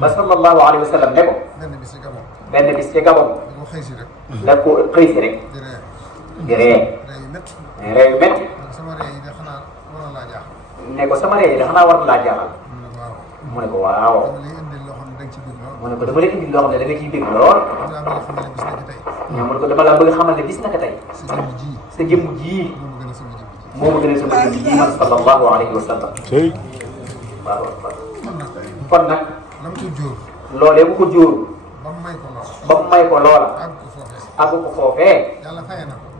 ba sallallahu alayhi wa sallam ne ko benn bis ci Gabon da ko xëy si rek di ree ree yu métti ne ko sama ree yi da xanaa war na laa jaaxal mu ne ko waaw mu ne ko dama lay indil loo xam ne da nga ciy dégg lool mu ne ko dama laa bëgg xamal ne bis naka tey sa jëmm ji moo ma gën a sama jëmm ji man sallallahu alayhi wa sallam waaw kon nag loolee bu ko jóoru ba mu may ko loola àgg ko foofee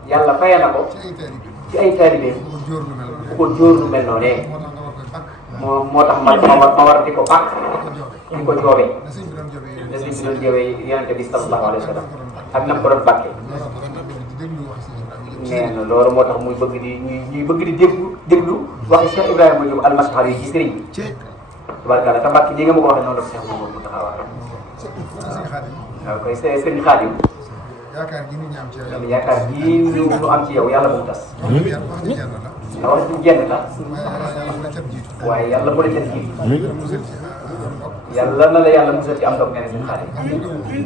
yàlla faye na ko ci ay taalibe bu ko jóor lu mel noonee moo tax ma war di ko bàq di ko joobee da sëñ bi doon joobee yonente bi sallallahu alayhi wa sallam ak nam ko doon bàkkee nee na loolu moo tax muy bëgg di ñuy bëgg di déglu waxi Cheikh Ibrahima Diop almashari yi ci sëriñ bi tabarkalla te mbàkk ñi nga ma ko waxee noonu la ko Cheikh Mamadou mu taxawaay waaw koy sëriñ Xaadim yaakaar gii ñu am ci yow yàlla bu mu tas nga wax ci jenn la waaye yàlla bu la jël jiitu yàlla na la yàlla musal ci am ndox nee na seen xarit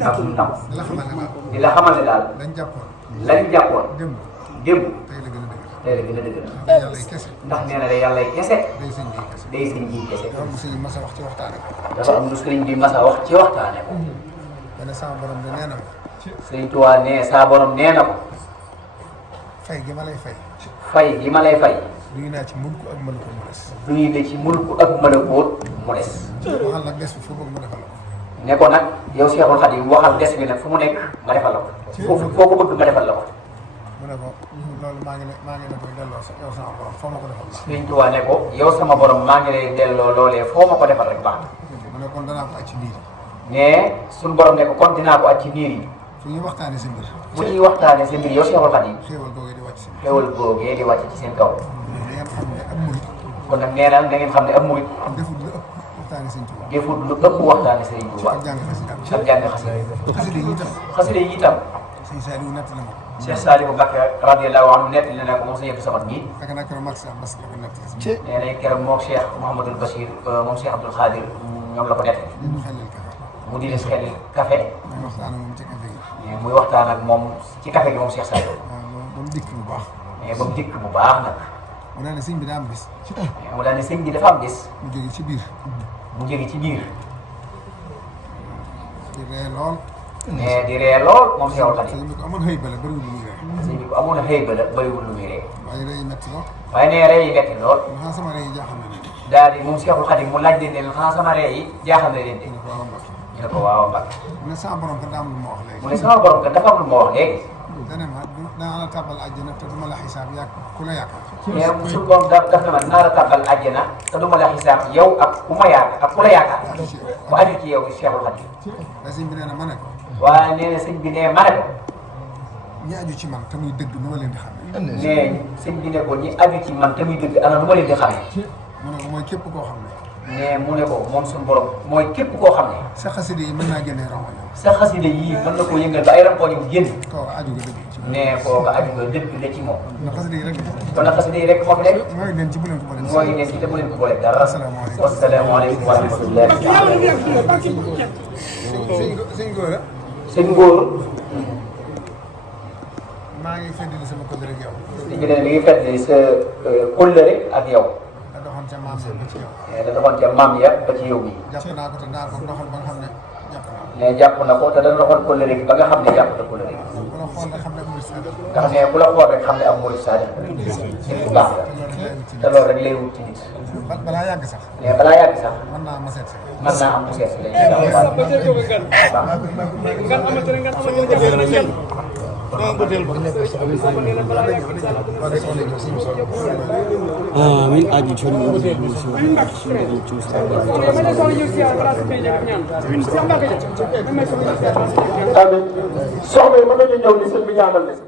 ak suñu tam di la xamal ne daal lañ jàppoon démb tey la gën a dëgg ndax nee na de yàlla kese day sëñ ji kese dafa am lu sëriñ bi mas a wax ci waxtaane ko sëriñ Tuubaa ne saa borom nee na ko fay gi ma lay fay fay gi ma lay fay duy naa ci mulku ak malakoot mu des duy na ci mulku ak malakoot mu des waxal nag des bi foo bëgg ma defal la ko ne ko nag yow Cheikhul Khadim waxal des bi nag fu mu nekk ma defal la ko foofu foo ko bëgg ma defal la ko mu ne ko loolu maa ngi la koy delloo yow sama borom foo ma ko defal sëriñ Tuubaa ne ko yow sama borom maa ngi lay delloo loolee foo ma ko defal rek baax mu ne kon danaa ko aj ci niir yi ne suñu borom ne ko kon dinaa ko aj ci niir yi fu ñuy waxtaane sa mbir bu ñuy waxtaane sa mbir yow Cheikhul Khadim xéewal googee di wàcc si xéewal googee di wàcc ci seen kaw ngeen xam ne ab murit kon nag nee na da ngeen xam ne ab murit defut lu ëpp waxtaane sëñ Tuubaa defut lu ëpp waxtaane sëriñ Tuubaa ak jàng xasida ak jàng xasida yi itam xasida yi itam sëñ Saliou natt na ma Cheikh Saliou Mbacké radiyallahu anhu nettali na ko moom sa yëpp sabat nii fekk naa keroog Max Bas la ko natt nee na keroog moom Cheikh Mouhamadul Bachir moom Cheikh Abdoul Khadir ñoom la ko nettali mu di leen xelil café muy waxtaan ak moom ci café gi moom Cheikh Saliou ba mu dikk bu baax mais ba mu dikk bu baax nag mu daal ne sëñ bi daa am bis mu daal ne sëñ bi dafa am bis mu jóge ci biir mu jóge ci biir di ree lool mais di ree lool moom Cheikhul Khadim sëñ bi ko amoon xëy bala bëriwul lu muy ree sëñ bi ko amoon a xëy ba la bëriwul lu muy ree waaye ree yi metti lool waaye nee ree yi metti lool xanaa sama ree yi jaaxal na leen daal di moom Cheikhul Khadim mu laaj leen ne xanaa sama ree yi jaaxal na leen de ñu ne ko waaw Mbacke mu ne sama borom kat daa am lu ma wax léegi mu ne sama borom kat dafa am lu ma wax léegi dana ma danaa la tàbbal àjjana te duma la xisaab yàgg ku la yaakaar mais suñu borom daf na ma dinaa la tàbbal àjjana te du ma la xisaab yow ak ku ma yaakaar ak ku la yaakaar mu aju ci yow Cheikhul Khadim waaye sëñ bi nee na ma ne ko waaye nee na sëñ bi ne ma ne ko ñi aju ci man te muy dëgg nu ma leen di xamee nee sëñ bi ne ko ñi aju ci man te muy dëgg ana nu ma leen di xamee mu ne ko mooy képp koo xam ne mais mu ne ko moom suñu borom mooy képp koo xam ne sa xasida yi mën naa génnee rongoñ sa xasida yii mën na koo yëngal ba ay rankoñ bu génn koo aju nga dëgg ci mais kooku aju nga dëgg la ci moom ndax xasida yi rek kon nag xasida yi rek moo fi nekk mooy leen ci bu leen ko boole mooy leen ci te bu leen ko boole dara wasalaamaaleykum wa rahmatulah sëñ Gora sëñ Ngor maa ngi feddali sama kóllëre ak yow li ñu ne mi ngi fedd sa kóllëre ak yow da doxoon ca maam ba ci yow da doxoon ca maam ya ba ci yow bi jàpp naa ko te naa ko doxal ba nga xam ne jàpp naa ko mais jàpp na ko te dana doxal kóllëre gi ba nga xam ne jàpp na kóllëre gi bu la xool rek xam ne murid saadiq nga xam ne bu la xool rek xam ne am murid saadiq nit bu baax la te loolu rek lay wut ci nit balaa yàgg sax mais balaa yàgg sax mën naa ma seet si mën naa am mu seet si Amin aji choni soxna yi mën nañu ñëw ni sëñ bi ñaanal leen